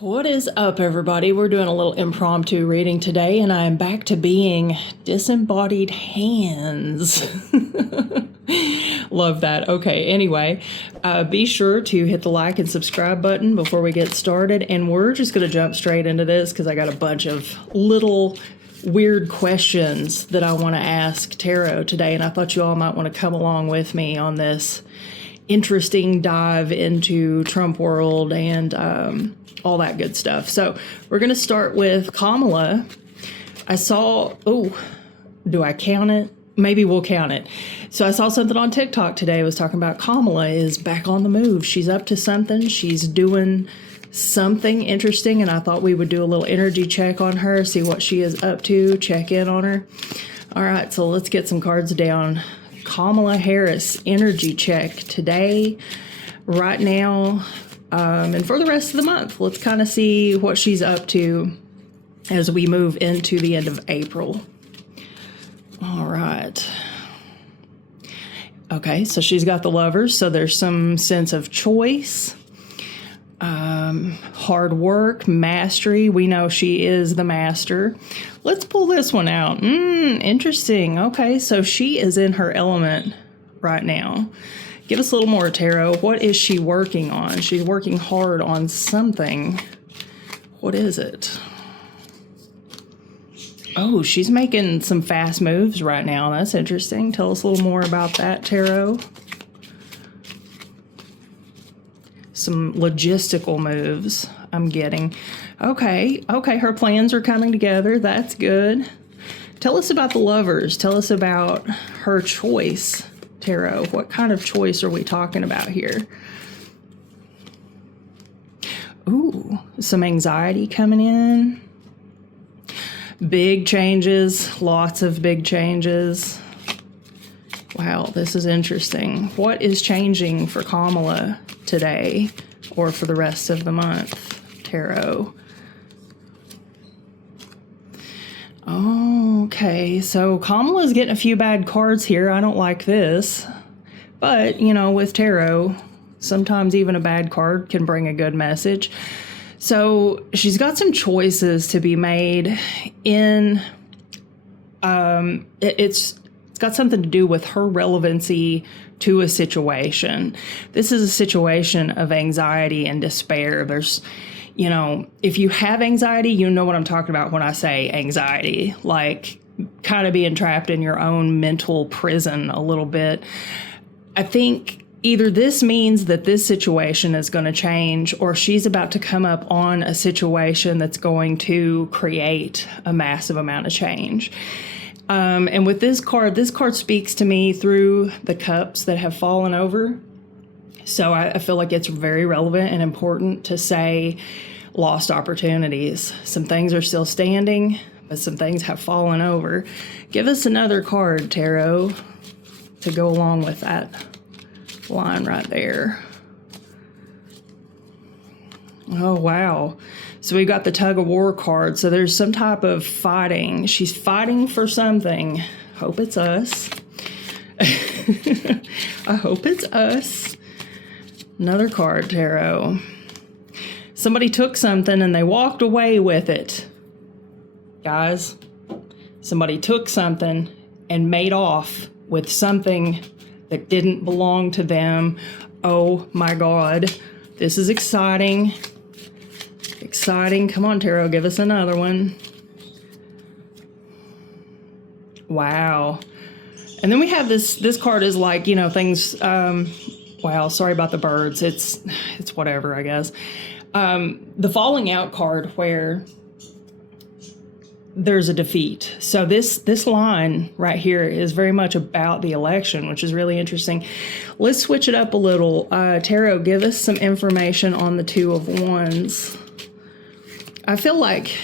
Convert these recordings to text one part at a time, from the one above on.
What is up, everybody? We're doing a little impromptu reading today, and I am back to being disembodied hands. Love that. Okay, anyway, be sure to hit the like and subscribe button before we get started, and we're just going to jump straight into this because I got a bunch of little weird questions that I want to ask Tarot today, and I thought you all might want to come along with me on this interesting dive into Trump world and all that good stuff. So we're going to start with Kamala. I saw, do I count it? Maybe we'll count it. So I saw something on TikTok today. It was talking about Kamala is back on the move. She's up to something. She's doing something interesting. And I thought we would do a little energy check on her, see what she is up to, check in on her. All right, so let's get some cards down. Kamala Harris energy check today, right now, and for the rest of the month. Let's kind of see what she's up to as we move into the end of April. All right. Okay, so she's got the Lovers, so there's some sense of choice, hard work, mastery. We know she is the master. Let's pull this one out. Interesting. Okay, so she is in her element right now. Give us a little more, Tarot. What is she working on? She's working hard on something. What is it? Oh, she's making some fast moves right now. That's interesting. Tell us a little more about that, Tarot. Some logistical moves I'm getting. Okay, her plans are coming together. That's good. Tell us about the Lovers. Tell us about her choice, Tarot. What kind of choice are we talking about here? Ooh, some anxiety coming in. Big changes, lots of big changes. Wow, this is interesting. What is changing for Kamala today or for the rest of the month, Tarot? Okay, so Kamala's getting a few bad cards here. I don't like this. But, you know, with Tarot, sometimes even a bad card can bring a good message. So she's got some choices to be made in, it's got something to do with her relevancy to a situation. This is a situation of anxiety and despair. There's, you know, if you have anxiety, you know what I'm talking about when I say anxiety, like kind of being trapped in your own mental prison a little bit. I think either this means that this situation is going to change, or she's about to come up on a situation that's going to create a massive amount of change. And with this card speaks to me through the cups that have fallen over. So I feel like it's very relevant and important to say lost opportunities. Some things are still standing, but some things have fallen over. Give us another card, Tarot, to go along with that line right there. Oh, wow. So we've got the tug of war card. So there's some type of fighting. She's fighting for something. Hope it's us. I hope it's us. Another card, Tarot. Somebody took something and they walked away with it. Guys, somebody took something and made off with something that didn't belong to them. Oh my God. This is exciting. Exciting. Come on, Tarot, give us another one. Wow. And then we have this card is like, you know, things, wow, sorry about the birds. It's whatever, I guess. The falling out card where there's a defeat. So this line right here is very much about the election, which is really interesting. Let's switch it up a little. Tarot, give us some information on the Two of Wands. I feel like,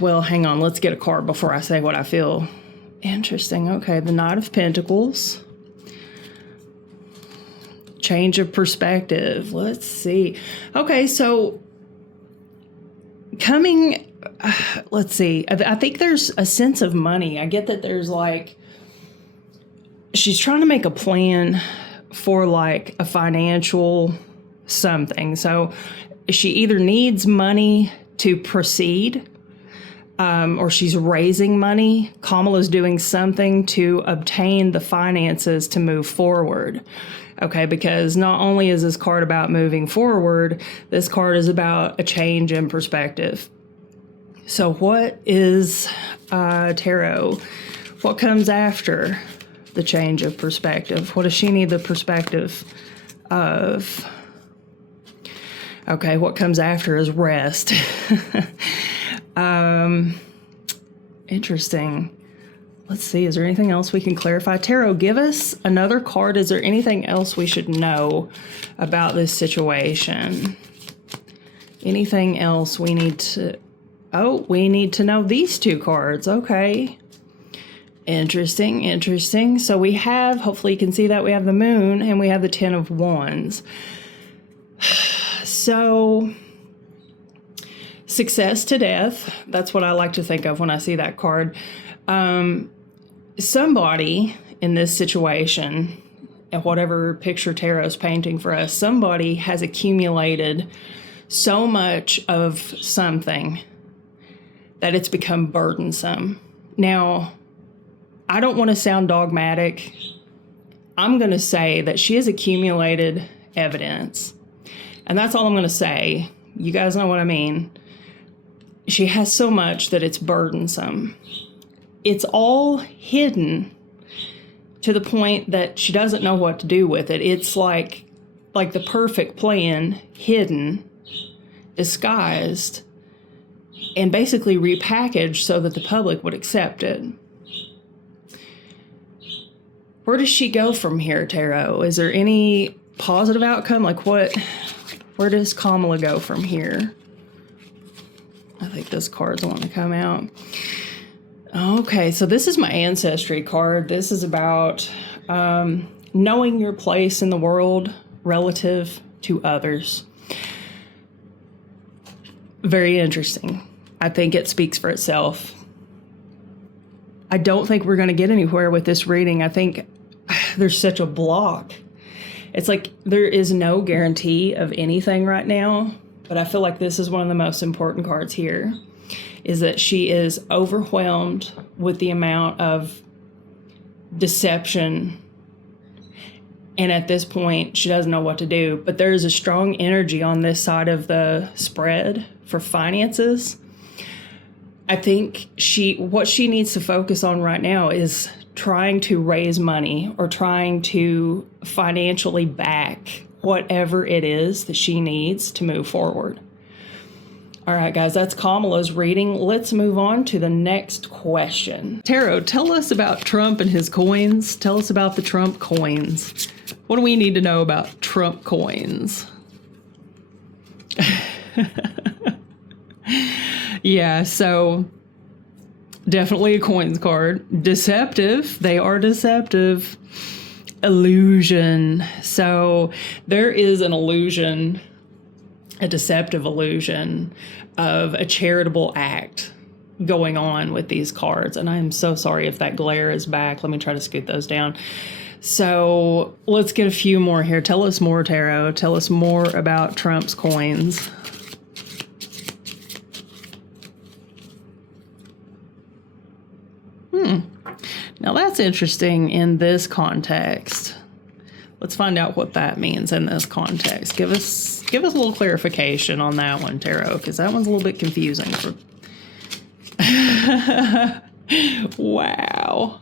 well, hang on. Let's get a card before I say what I feel. Interesting. Okay, the Knight of Pentacles. Change of perspective. Let's see. Okay, so coming, let's see. I think there's a sense of money. I get that there's like, she's trying to make a plan for like a financial something. So she either needs money to proceed, or she's raising money. Kamala's doing something to obtain the finances to move forward. Okay, because not only is this card about moving forward, this card is about a change in perspective. So what is tarot? What comes after the change of perspective? What does she need the perspective of? Okay, what comes after is rest. Interesting. Let's see, is there anything else we can clarify? Tarot, give us another card. Is there anything else we should know about this situation? Anything else we need to... Oh, we need to know these two cards. Okay. Interesting, interesting. So we have, hopefully you can see that, we have the Moon and we have the Ten of Wands. So... success to death. That's what I like to think of when I see that card. Somebody in this situation, and whatever picture tarot is painting for us, somebody has accumulated so much of something that it's become burdensome. Now, I don't want to sound dogmatic. I'm going to say that she has accumulated evidence. And that's all I'm going to say. You guys know what I mean. She has so much that it's burdensome. It's all hidden to the point that she doesn't know what to do with it. It's like the perfect plan, hidden, disguised, and basically repackaged so that the public would accept it. Where does she go from here, Tarot? Is there any positive outcome? Where does Kamala go from here? I think this card's wanting to come out. Okay, so this is my ancestry card. This is about knowing your place in the world relative to others. Very interesting. I think it speaks for itself. I don't think we're going to get anywhere with this reading. I think there's such a block. It's like there is no guarantee of anything right now. But I feel like this is one of the most important cards here, is that she is overwhelmed with the amount of deception. And at this point, she doesn't know what to do. But there is a strong energy on this side of the spread for finances. I think what she needs to focus on right now is trying to raise money or trying to financially back whatever it is that she needs to move forward. All right, guys, that's Kamala's reading. Let's move on to the next question. Tarot, tell us about Trump and his coins. Tell us about the Trump coins. What do we need to know about Trump coins? Yeah, so definitely a coins card. Deceptive. They are deceptive. Illusion. So there is an illusion, a deceptive illusion of a charitable act going on with these cards. And I'm so sorry if that glare is back. Let me try to scoot those down. So let's get a few more here. Tell us more, Tarot. Tell us more about Trump's coins. Now that's interesting in this context. Let's find out what that means in this context. Give us a little clarification on that one, Tarot, because that one's a little bit confusing. Wow.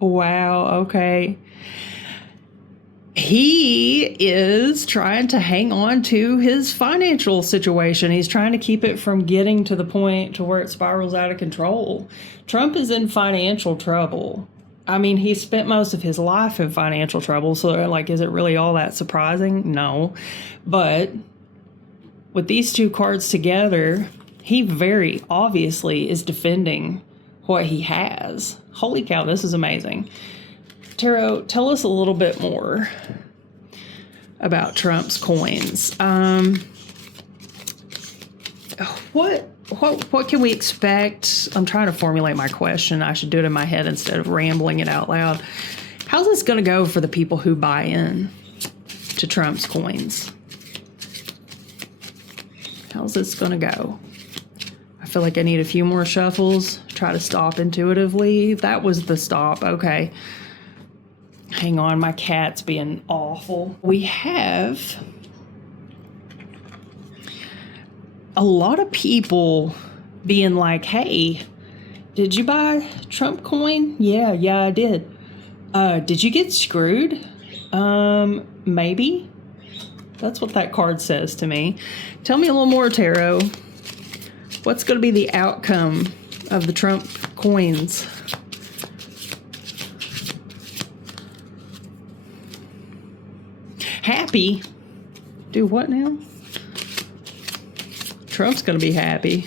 Okay. He is trying to hang on to his financial situation. He's trying to keep it from getting to the point to where it spirals out of control. Trump is in financial trouble. I mean, he spent most of his life in financial trouble, so is it really all that surprising? No. But with these two cards together, he very obviously is defending what he has. Holy cow, this is amazing. Tarot, tell us a little bit more about Trump's coins. What can we expect? I'm trying to formulate my question. I should do it in my head instead of rambling it out loud. How's this going to go for the people who buy in to Trump's coins? How's this going to go? I feel like I need a few more shuffles. Try to stop intuitively. That was the stop. Okay. Hang on, my cat's being awful. We have a lot of people being like, hey, did you buy Trump coin? Yeah, I did. Did you get screwed? Maybe. That's what that card says to me. Tell me a little more, Tarot. What's going to be the outcome of the Trump coins? Happy? Do what now? Trump's going to be happy.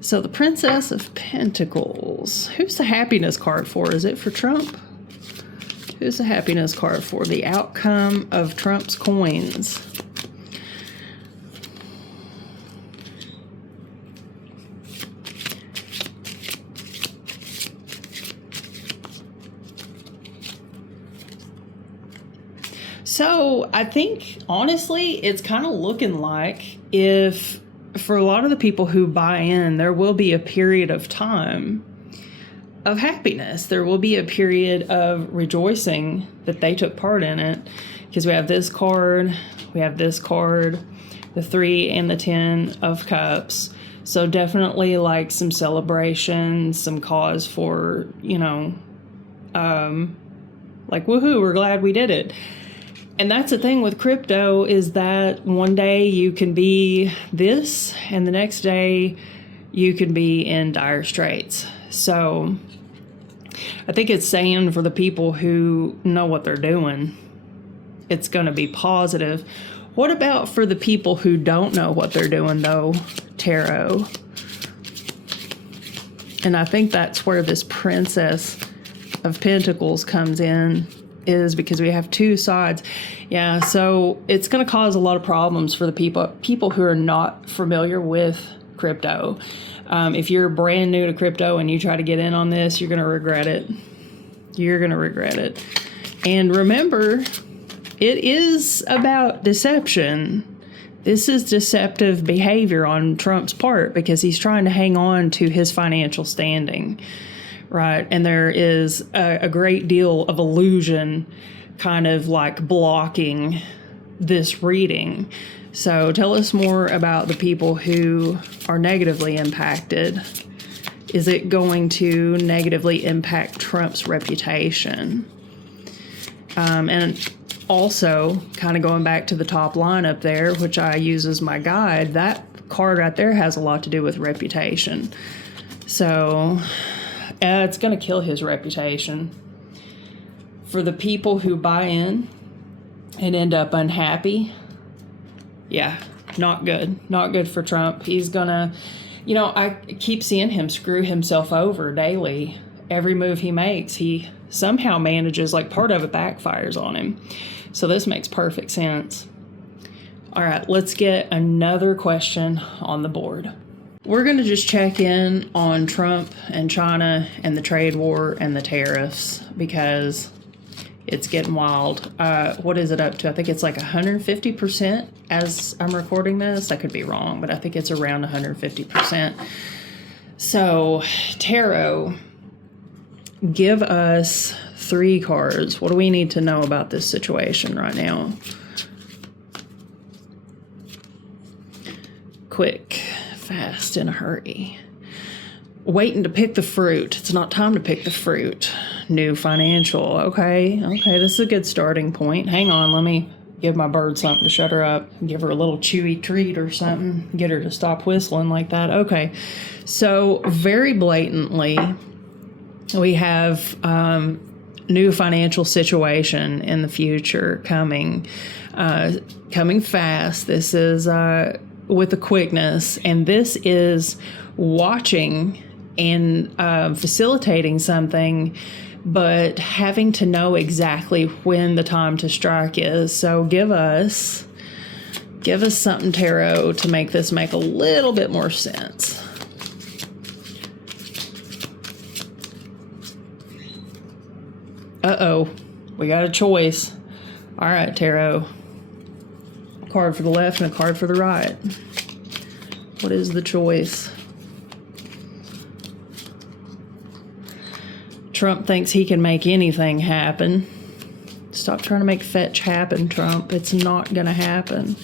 So the Princess of Pentacles. Who's the happiness card for? Is it for Trump? Who's the happiness card for? The outcome of Trump's coins. So I think, honestly, it's kind of looking like if, for a lot of the people who buy in, there will be a period of time of happiness. There will be a period of rejoicing that they took part in it. Because we have this card, we have this card, the 3 and the 10 of Cups. So definitely like some celebration, some cause for, you know, like, woohoo, we're glad we did it. And that's the thing with crypto, is that one day you can be this and the next day you can be in dire straits. So I think it's saying for the people who know what they're doing, it's going to be positive. What about for the people who don't know what they're doing, though, Tarot? And I think that's where this Princess of Pentacles comes in, is because we have 2 sides. Yeah, so it's going to cause a lot of problems for the people who are not familiar with crypto. If you're brand new to crypto and you try to get in on this, you're going to regret it. You're going to regret it. And remember, it is about deception. This is deceptive behavior on Trump's part because he's trying to hang on to his financial standing. Right, and there is a great deal of illusion kind of like blocking this reading. So tell us more about the people who are negatively impacted. Is it going to negatively impact Trump's reputation? And also, kind of going back to the top line up there, which I use as my guide, that card right there has a lot to do with reputation. So it's going to kill his reputation. For the people who buy in and end up unhappy, yeah, not good. Not good for Trump. He's going to, you know, I keep seeing him screw himself over daily. Every move he makes, he somehow manages, like part of it backfires on him. So this makes perfect sense. All right, let's get another question on the board. We're going to just check in on Trump and China and the trade war and the tariffs because it's getting wild. What is it up to? I think it's like 150% as I'm recording this. I could be wrong, but I think it's around 150%. So, Tarot, give us 3 cards. What do we need to know about this situation right now? Quick. Fast, in a hurry. Waiting to pick the fruit. It's not time to pick the fruit. New financial. Okay, this is a good starting point. Hang on, let me give my bird something to shut her up. Give her a little chewy treat or something. Get her to stop whistling like that. Okay, so very blatantly, we have new financial situation in the future coming fast. This is with the quickness, and this is watching and facilitating something, but having to know exactly when the time to strike is. So give us something, Tarot, to make this make a little bit more sense. Uh-oh, we got a choice. All right, Tarot. A card for the left and a card for the right. What is the choice? Trump thinks he can make anything happen. Stop trying to make fetch happen, Trump. It's not going to happen.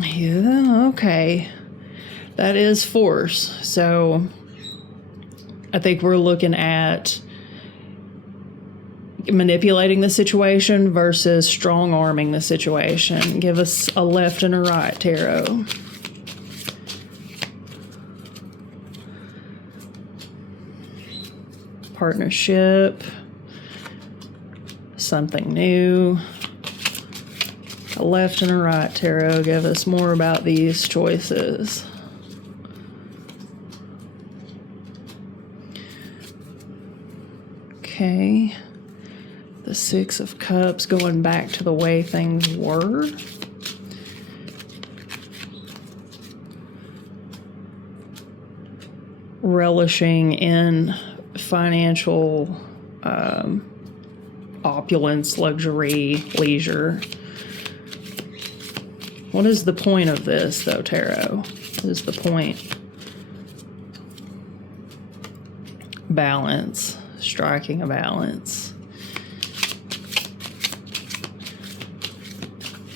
Yeah, okay. That is force. So I think we're looking at manipulating the situation versus strong-arming the situation. Give us a left and a right, Tarot. Partnership. Something new. A left and a right, Tarot. Give us more about these choices. Okay. The Six of Cups, going back to the way things were. Relishing in financial opulence, luxury, leisure. What is the point of this, though, Tarot? What is the point? Balance. Striking a balance.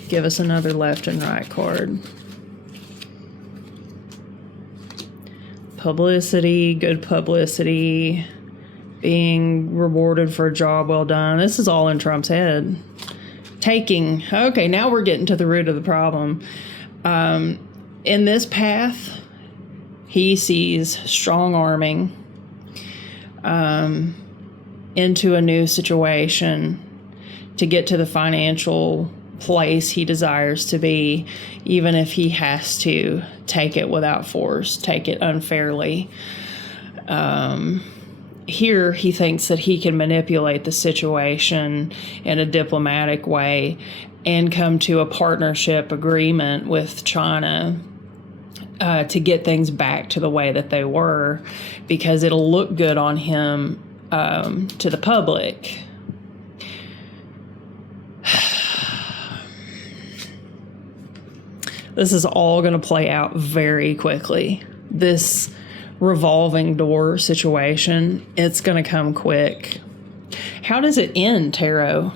Give us another left and right card. Publicity, good publicity, being rewarded for a job well done. This is all in Trump's head. Taking. Okay, now we're getting to the root of the problem. In this path, he sees strong arming into a new situation to get to the financial place he desires to be, even if he has to take it without force, take it unfairly. Here, he thinks that he can manipulate the situation in a diplomatic way and come to a partnership agreement with China to get things back to the way that they were, because it'll look good on him to the public. This is all going to play out very quickly. This revolving door situation, it's going to come quick. How does it end, Tarot?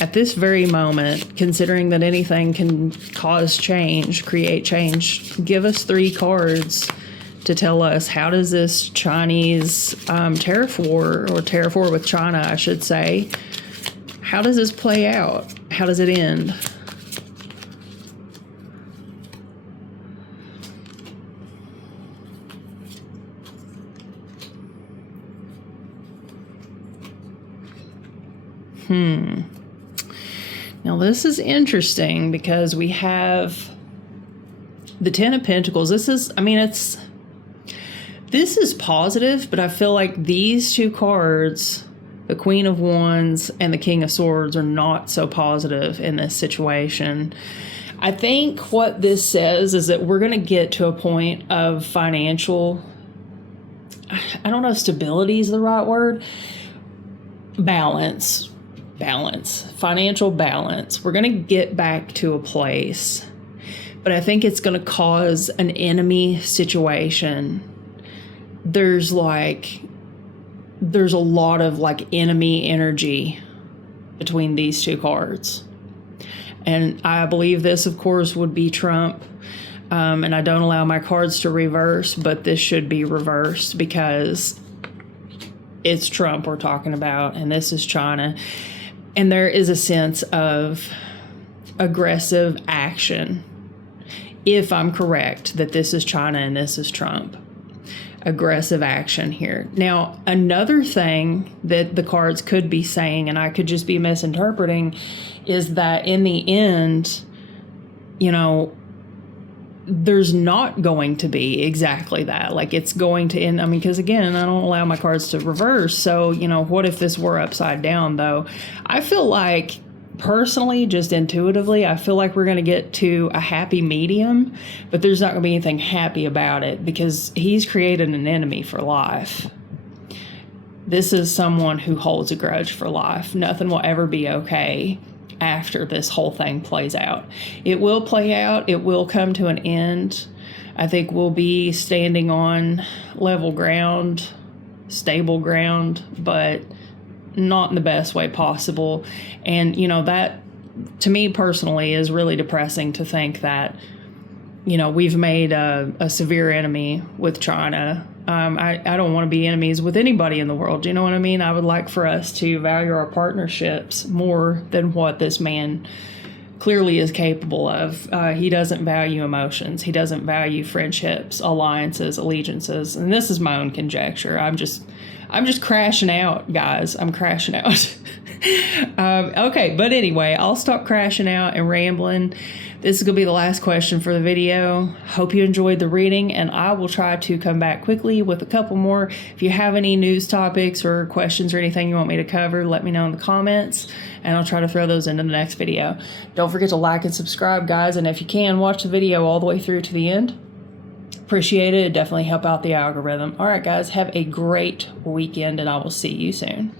At this very moment, considering that anything can cause change, create change, give us 3 cards to tell us, how does this Chinese tariff war, or tariff war with China, I should say, how does this play out? How does it end? Now this is interesting because we have the Ten of Pentacles. This is positive, but I feel like these 2 cards, the Queen of Wands and the King of Swords, are not so positive in this situation. I think what this says is that we're going to get to a point of financial, I don't know if stability is the right word, balance, financial balance. We're going to get back to a place, but I think it's going to cause an enemy situation. There's a lot of enemy energy between these 2 cards. And I believe this, of course, would be Trump. And I don't allow my cards to reverse, but this should be reversed because it's Trump we're talking about, and this is China. And there is a sense of aggressive action, if I'm correct, that this is China and this is Trump. Aggressive action here. Now, another thing that the cards could be saying, and I could just be misinterpreting, is that in the end, there's not going to be exactly that. It's going to end. Because again, I don't allow my cards to reverse. So, what if this were upside down, though? I feel like, personally, just intuitively, I feel like we're going to get to a happy medium, but there's not going to be anything happy about it because he's created an enemy for life. this is someone who holds a grudge for life. Nothing will ever be okay after this whole thing plays out. It will play out. It will come to an end. I think we'll be standing on level ground, stable ground, but not in the best way possible. And, you know, that to me personally is really depressing to think that, you know, we've made a severe enemy with China. I don't want to be enemies with anybody in the world. You know what I mean? I would like for us to value our partnerships more than what this man clearly is capable of. He doesn't value emotions. He doesn't value friendships, alliances, allegiances. And this is my own conjecture. I'm just crashing out, guys. I'm crashing out. Okay, but anyway, I'll stop crashing out and rambling. This is going to be the last question for the video. Hope you enjoyed the reading, and I will try to come back quickly with a couple more. If you have any news topics or questions or anything you want me to cover, let me know in the comments, and I'll try to throw those into the next video. Don't forget to like and subscribe, guys, and if you can, watch the video all the way through to the end. Appreciate it. It'd definitely help out the algorithm. All right, guys, have a great weekend, and I will see you soon.